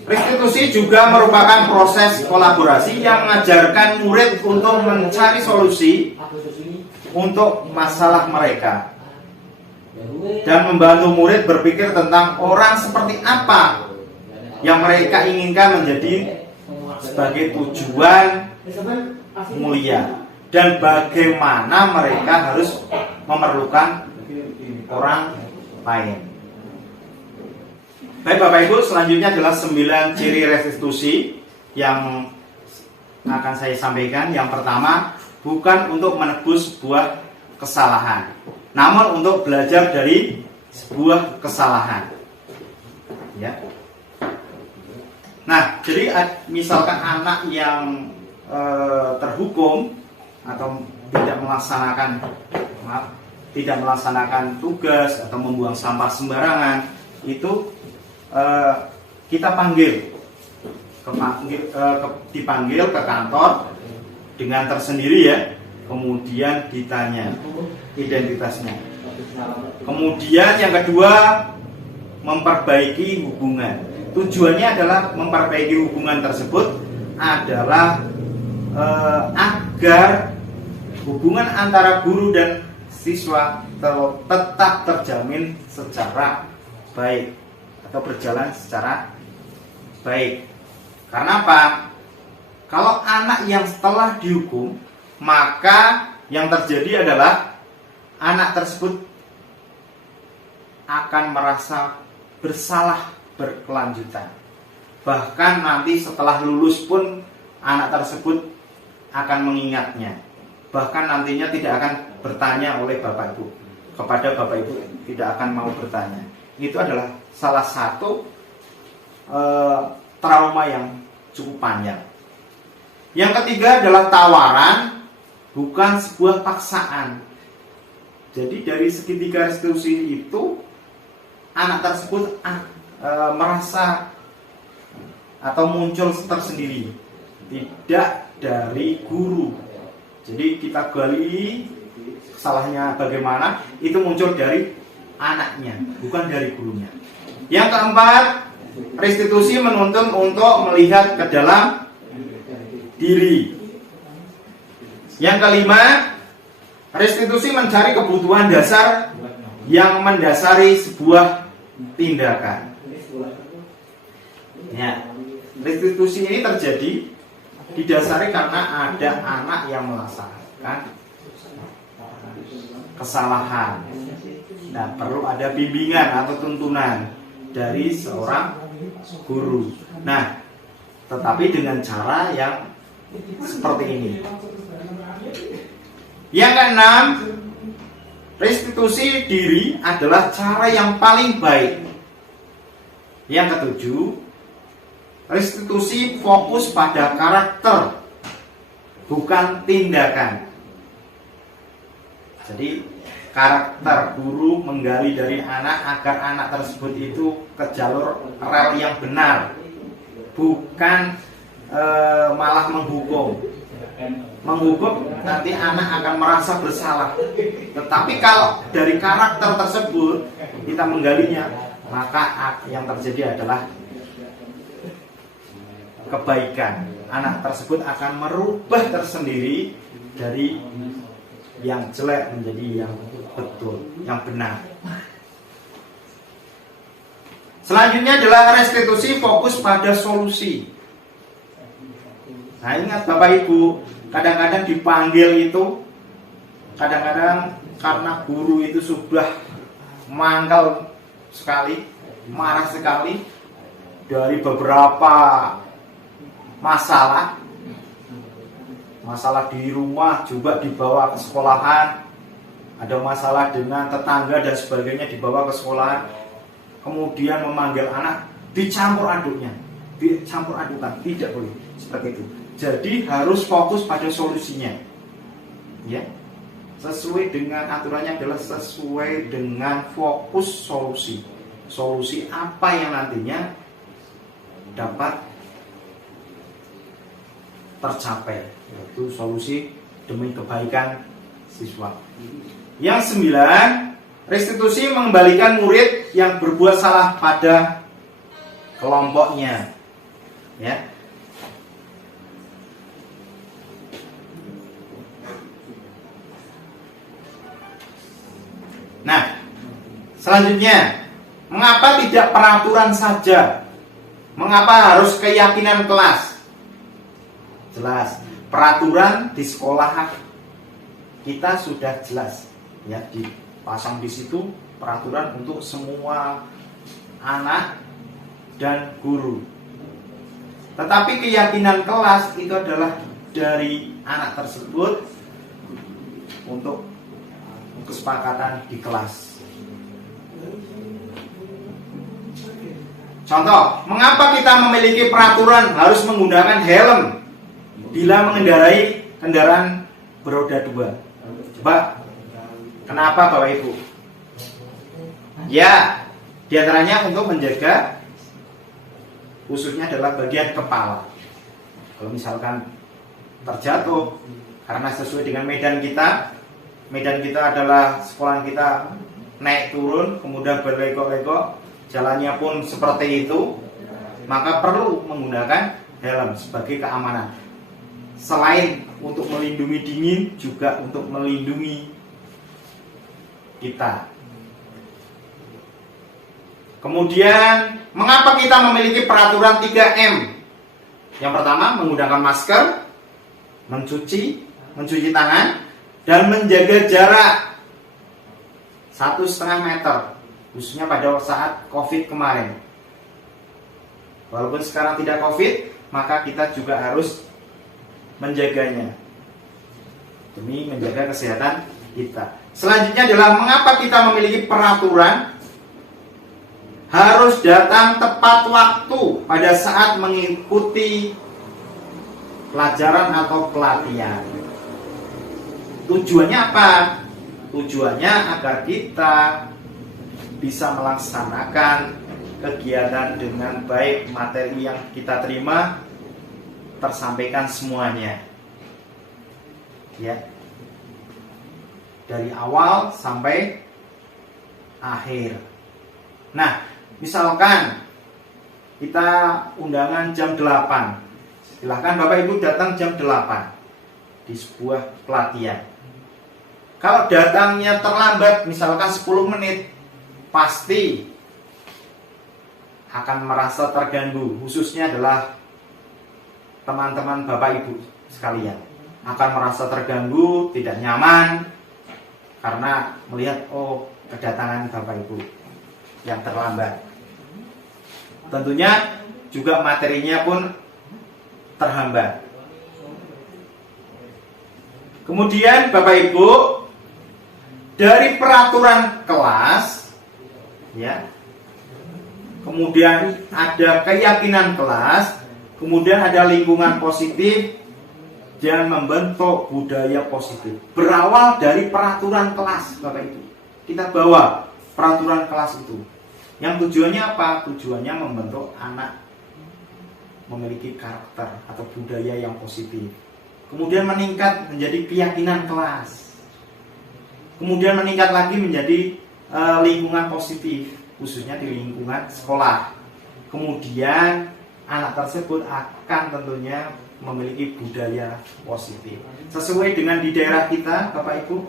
Restitusi juga merupakan proses kolaborasi yang mengajarkan murid untuk mencari solusi untuk masalah mereka dan membantu murid berpikir tentang orang seperti apa yang mereka inginkan menjadi sebagai tujuan mulia, dan bagaimana mereka harus memerlukan orang lain. Baik Bapak Ibu, selanjutnya adalah 9 ciri restitusi yang akan saya sampaikan. Yang pertama, bukan untuk menebus sebuah kesalahan, namun untuk belajar dari sebuah kesalahan. Ya. Nah, jadi misalkan anak yang terhukum atau tidak melaksanakan tugas atau membuang sampah sembarangan, itu kita dipanggil ke kantor dengan tersendiri ya, kemudian ditanya identitasnya. Kemudian yang kedua, memperbaiki hubungan. Tujuannya adalah memperbaiki hubungan tersebut adalah agar hubungan antara guru dan siswa tetap terjamin secara baik atau berjalan secara baik. Karena apa? Kalau anak yang setelah dihukum, maka yang terjadi adalah anak tersebut akan merasa bersalah berkelanjutan. Bahkan nanti setelah lulus pun anak tersebut akan mengingatnya. Bahkan nantinya tidak akan bertanya oleh Bapak Ibu. Kepada Bapak Ibu tidak akan mau bertanya. Itu adalah salah satu trauma yang cukup panjang. Yang ketiga adalah tawaran, bukan sebuah paksaan. Jadi dari segitiga restitusi itu, anak tersebut merasa atau muncul tersendiri, tidak dari guru. Jadi kita gali salahnya bagaimana, itu muncul dari anaknya, bukan dari gurunya. Yang keempat, restitusi menuntun untuk melihat ke dalam diri. Yang kelima, restitusi mencari kebutuhan dasar yang mendasari sebuah tindakan. Ya, restitusi ini terjadi didasari karena ada anak yang melaksanakan kesalahan. Nah, perlu ada bimbingan atau tuntunan dari seorang guru. Nah, tetapi dengan cara yang seperti ini. Yang keenam, restitusi diri adalah cara yang paling baik. Yang ketujuh, restitusi fokus pada karakter, bukan tindakan. Jadi karakter guru menggali dari anak agar anak tersebut itu ke jalur rel yang benar, bukan malah menghukum. Menghukum nanti anak akan merasa bersalah. Tetapi kalau dari karakter tersebut kita menggalinya, maka yang terjadi adalah kebaikan. Anak tersebut akan merubah tersendiri dari yang jelek menjadi yang betul, yang benar. Selanjutnya adalah restitusi fokus pada solusi. Nah, ingat Bapak Ibu, kadang-kadang dipanggil itu, kadang-kadang karena guru itu sudah mangkal sekali, marah sekali dari beberapa masalah, masalah di rumah juga dibawa ke sekolahan, ada masalah dengan tetangga dan sebagainya dibawa ke sekolahan, kemudian memanggil anak, dicampur adukan, tidak boleh seperti itu. Jadi harus fokus pada solusinya, ya. Sesuai dengan aturannya adalah sesuai dengan fokus solusi apa yang nantinya dapat tercapai, yaitu solusi demi kebaikan siswa. Yang 9, restitusi mengembalikan murid yang berbuat salah pada kelompoknya, ya. Nah, selanjutnya, mengapa tidak peraturan saja? Mengapa harus keyakinan kelas? Jelas, peraturan di sekolah kita sudah jelas, ya, dipasang di situ peraturan untuk semua anak dan guru. Tetapi keyakinan kelas itu adalah dari anak tersebut untuk kesepakatan di kelas. Contoh, mengapa kita memiliki peraturan harus menggunakan helm bila mengendarai kendaraan beroda 2? Coba, kenapa Bapak Ibu? Ya, diantaranya untuk menjaga, khususnya adalah bagian kepala. Kalau misalkan terjatuh, karena sesuai dengan medan kita adalah sekolah kita naik turun, kemudian berlegok-legok, jalannya pun seperti itu, maka perlu menggunakan helm sebagai keamanan. Selain untuk melindungi dingin, juga untuk melindungi kita. Kemudian, mengapa kita memiliki peraturan 3M? Yang pertama, menggunakan masker, mencuci tangan, dan menjaga jarak 1,5 meter, khususnya pada saat COVID kemarin. Walaupun sekarang tidak COVID, maka kita juga harus menjaganya demi menjaga kesehatan kita. Selanjutnya adalah mengapa kita memiliki peraturan harus datang tepat waktu pada saat mengikuti pelajaran atau pelatihan. Tujuannya apa? Tujuannya agar kita bisa melaksanakan kegiatan dengan baik, materi yang kita terima tersampaikan semuanya, ya, dari awal sampai akhir. Nah, misalkan kita undangan jam 8, silahkan Bapak Ibu datang jam 8 di sebuah pelatihan. Kalau datangnya terlambat, misalkan 10 menit, pasti akan merasa terganggu. Khususnya adalah teman-teman Bapak Ibu sekalian akan merasa terganggu, tidak nyaman karena melihat kedatangan Bapak Ibu yang terlambat. Tentunya juga materinya pun terhambat. Kemudian Bapak Ibu, dari peraturan kelas, ya, kemudian ada keyakinan kelas, kemudian ada lingkungan positif dan membentuk budaya positif. Berawal dari peraturan kelas, Bapak Ibu. Kita bawa peraturan kelas itu. Yang tujuannya apa? Tujuannya membentuk anak memiliki karakter atau budaya yang positif. Kemudian meningkat menjadi keyakinan kelas. Kemudian meningkat lagi menjadi lingkungan positif, khususnya di lingkungan sekolah. Kemudian anak tersebut akan tentunya memiliki budaya positif. Sesuai dengan di daerah kita, Bapak Ibu,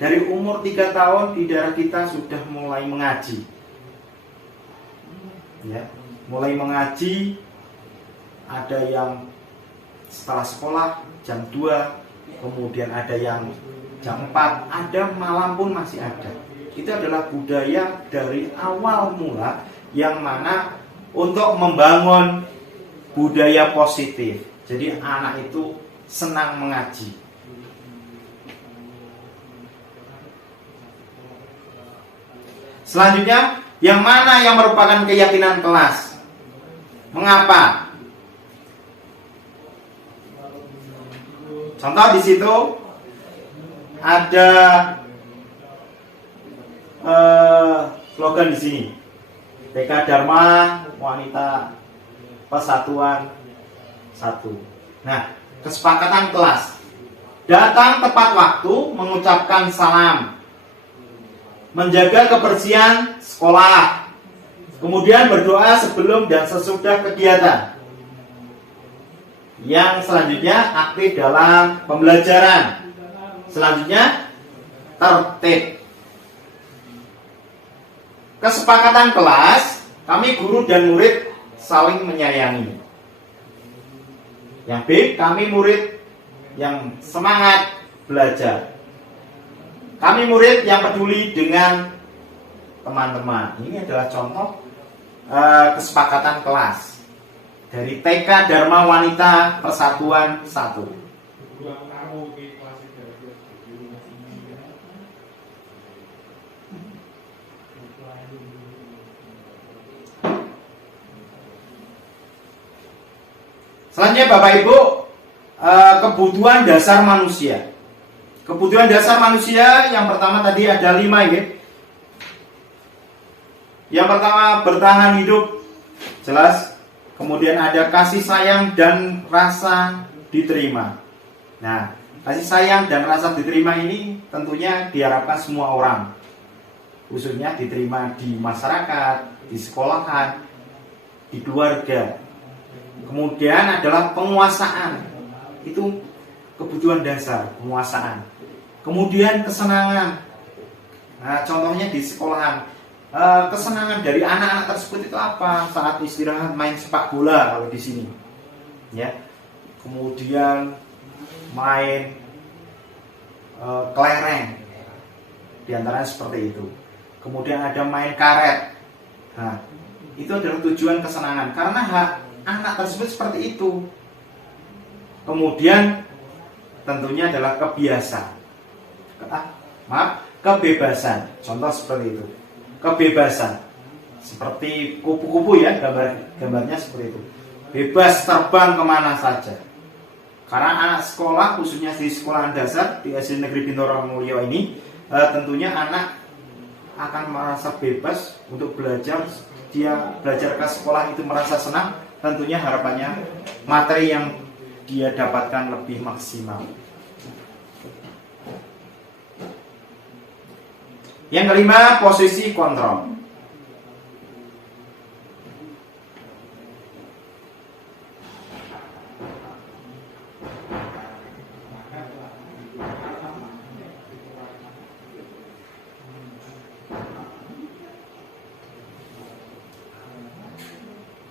dari umur 3 tahun di daerah kita sudah mulai mengaji. Ya, mulai mengaji, ada yang setelah sekolah jam 2, kemudian ada yang jam 4, ada malam pun masih ada. Itu adalah budaya dari awal mula yang mana untuk membangun budaya positif. Jadi anak itu senang mengaji. Selanjutnya, yang mana yang merupakan keyakinan kelas? Mengapa? Contoh di situ ada slogan di sini. TK Dharma Wanita Persatuan 1. Nah, kesepakatan kelas. Datang tepat waktu, mengucapkan salam, menjaga kebersihan sekolah, kemudian berdoa sebelum dan sesudah kegiatan. Yang selanjutnya aktif dalam pembelajaran. Selanjutnya tertib. Kesepakatan kelas, kami guru dan murid saling menyayangi. Yang B, kami murid yang semangat belajar. Kami murid yang peduli dengan teman-teman. Ini adalah contoh kesepakatan kelas dari TK Dharma Wanita Persatuan 1. Selanjutnya Bapak Ibu, kebutuhan dasar manusia. Kebutuhan dasar manusia yang pertama tadi ada 5 ya. Yang pertama bertahan hidup, jelas. Kemudian ada kasih sayang dan rasa diterima. Nah, kasih sayang dan rasa diterima ini tentunya diharapkan semua orang, khususnya diterima di masyarakat, di sekolahan, di keluarga. Kemudian adalah penguasaan. Itu kebutuhan dasar, penguasaan. Kemudian kesenangan. Nah, contohnya di sekolahan, kesenangan dari anak-anak tersebut itu apa? Saat istirahat main sepak bola kalau di sini, ya. Kemudian main kelereng, diantaranya seperti itu. Kemudian ada main karet. Nah, itu adalah tujuan kesenangan karena hak anak tersebut seperti itu. Kemudian tentunya adalah kebebasan. Contoh seperti itu. Kebebasan. Seperti kupu-kupu ya, gambarnya seperti itu. Bebas terbang kemana saja. Karena anak sekolah, khususnya di sekolah dasar di SD Negeri Bintoro Mulyo ini, tentunya anak akan merasa bebas untuk belajar. Dia belajar ke sekolah itu merasa senang. Tentunya harapannya materi yang dia dapatkan lebih maksimal. Yang kelima, posisi kontrol.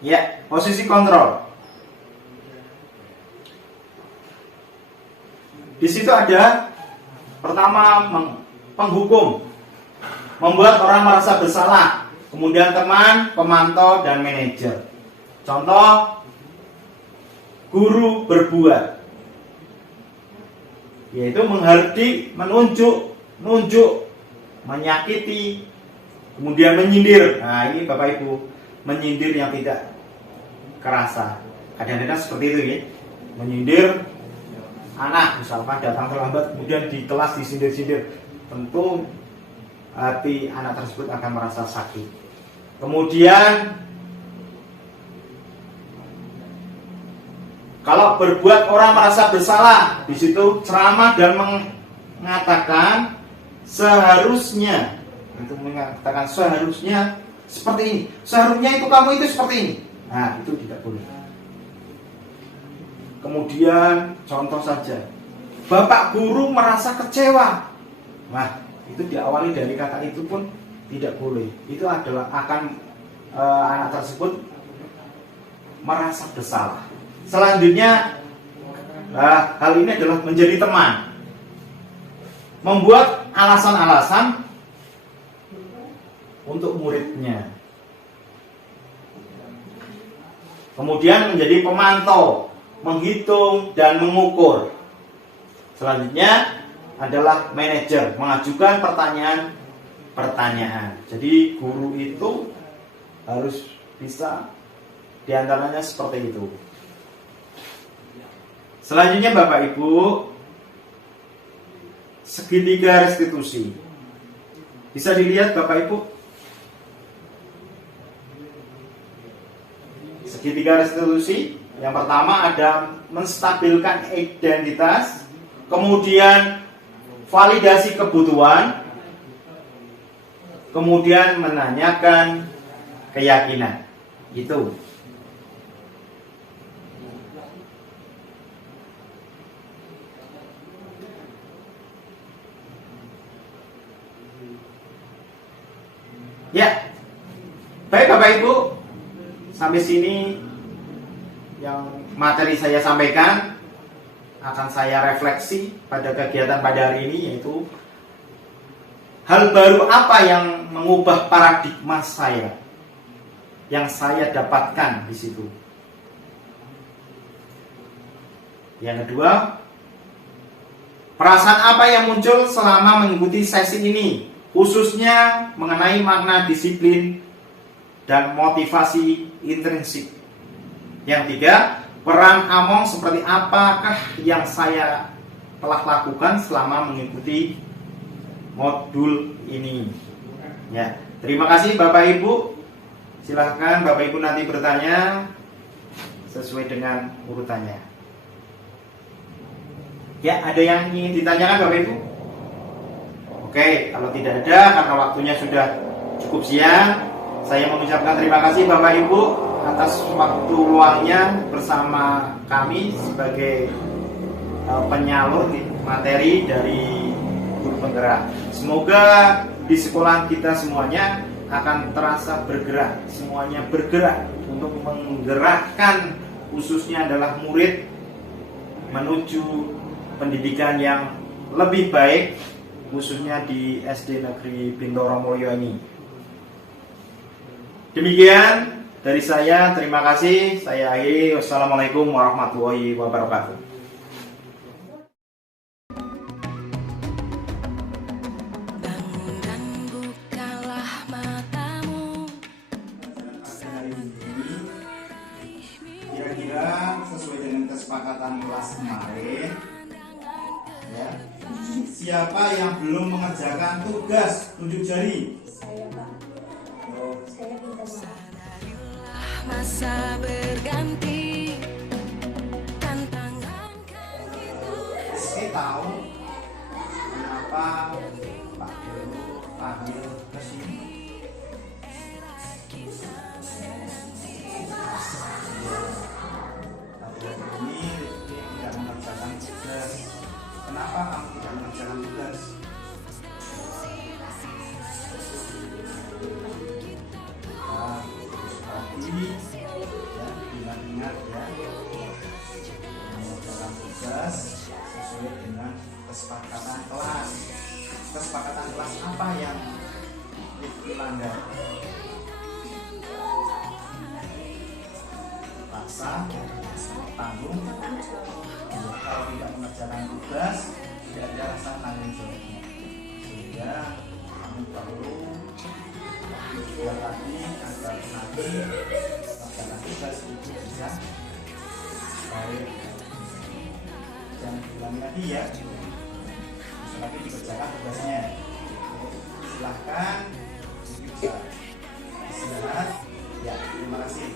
Ya, posisi kontrol. Di situ ada pertama penghukum, membuat orang merasa bersalah, kemudian teman, pemantau, dan manajer. Contoh, guru berbuat, yaitu menghardik, menunjuk, menyakiti, kemudian menyindir. Nah, ini Bapak Ibu, menyindir yang tidak kerasa. Kadang-kadang seperti itu ya, menyindir anak, misalkan datang terlambat, kemudian di kelas disindir-sindir. Tentu hati anak tersebut akan merasa sakit. Kemudian kalau berbuat orang merasa bersalah, di situ ceramah dan mengatakan seharusnya, itu mengatakan seharusnya seperti ini, seharusnya itu kamu itu seperti ini. Nah, itu tidak boleh. Kemudian contoh saja, Bapak guru merasa kecewa. Nah, itu diawali dari kata itu pun tidak boleh. Itu adalah akan anak tersebut merasa bersalah. Selanjutnya, hal ini adalah menjadi teman, membuat alasan-alasan untuk muridnya. Kemudian menjadi pemantau, menghitung, dan mengukur. Selanjutnya adalah manajer, mengajukan pertanyaan. Jadi guru itu harus bisa, diantaranya seperti itu. Selanjutnya Bapak Ibu, segitiga restitusi. Bisa dilihat Bapak Ibu, segitiga restitusi. Yang pertama ada menstabilkan identitas, kemudian validasi kebutuhan, kemudian menanyakan keyakinan. Itu. Ya. Baik Bapak Ibu, sampai sini yang materi saya sampaikan. Akan saya refleksi pada kegiatan pada hari ini, yaitu hal baru apa yang mengubah paradigma saya, yang saya dapatkan di situ. Yang kedua, perasaan apa yang muncul selama mengikuti sesi ini, khususnya mengenai makna disiplin dan motivasi intrinsik. Yang tiga, peran Among seperti apakah yang saya telah lakukan selama mengikuti modul ini. Ya, terima kasih Bapak Ibu. Silahkan Bapak Ibu nanti bertanya sesuai dengan urutannya. Ya, ada yang ingin ditanyakan Bapak Ibu? Oke, kalau tidak ada, karena waktunya sudah cukup siang, saya mengucapkan terima kasih Bapak Ibu atas waktu luangnya bersama kami sebagai penyalur materi dari guru penggerak. Semoga di sekolah kita semuanya akan terasa bergerak, semuanya bergerak untuk menggerakkan khususnya adalah murid menuju pendidikan yang lebih baik, khususnya di SD Negeri Bintoro Mulyo ini. Demikian dari saya, terima kasih. Saya akhiri. Wassalamualaikum warahmatullahi wabarakatuh. Bangun dan bukalah matamu. Kira-kira sesuai dengan kesepakatan kelas kemarin, ya, siapa yang belum mengerjakan tugas? Tunjuk jari. Saya, Pak. Saya minta maaf. Masa berganti, tantangan kan kita. Saya tahu kenapa Pak Guru panggil ke sini. Tapi ini tidak mengerjakan tugas. Kenapa kamu tidak mengerjakan tugas? Ingat ya, mengerjakan tugas sesuai dengan kesepakatan kelas. Kesepakatan kelas apa yang dilanggar? Paksa, tanggung. Kalau tidak mengerjakan tugas, tidak ada rasa tanggung jawabnya. Sehingga kamu perlu juga tadi agar nanti mengerjakan tugas itu bisa baik. Jangan diulangi lagi ya, tapi dikerjakan tugasnya. Silahkan bisa istirahat. Ya, terima kasih.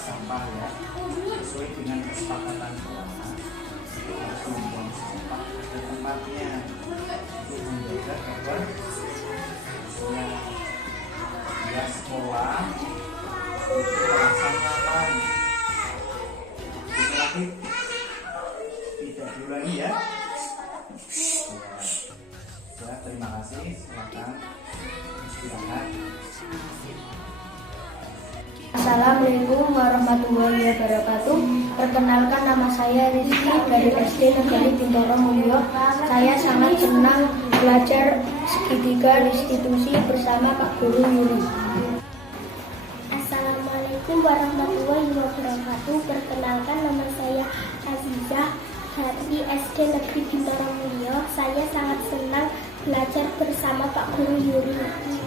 Sampah ya, sesuai dengan kesepakatan kelas. harus membuang sampah pada tempatnya untuk menjaga kebersihan. Ya, sekolah terasa nyaman. Lagi tidak diulangi ya. Ya, terima kasih. Silakan istirahat. Assalamualaikum warahmatullahi wabarakatuh. Perkenalkan, nama saya Rizky dari SD Negeri Bintoro Mulyo. Saya sangat senang belajar segitiga restitusi bersama Pak Guru Yuri. Assalamualaikum warahmatullahi wabarakatuh. Perkenalkan, nama saya Azizah dari SD Negeri Bintoro Mulyo. Saya sangat senang belajar bersama Pak Guru Yuri.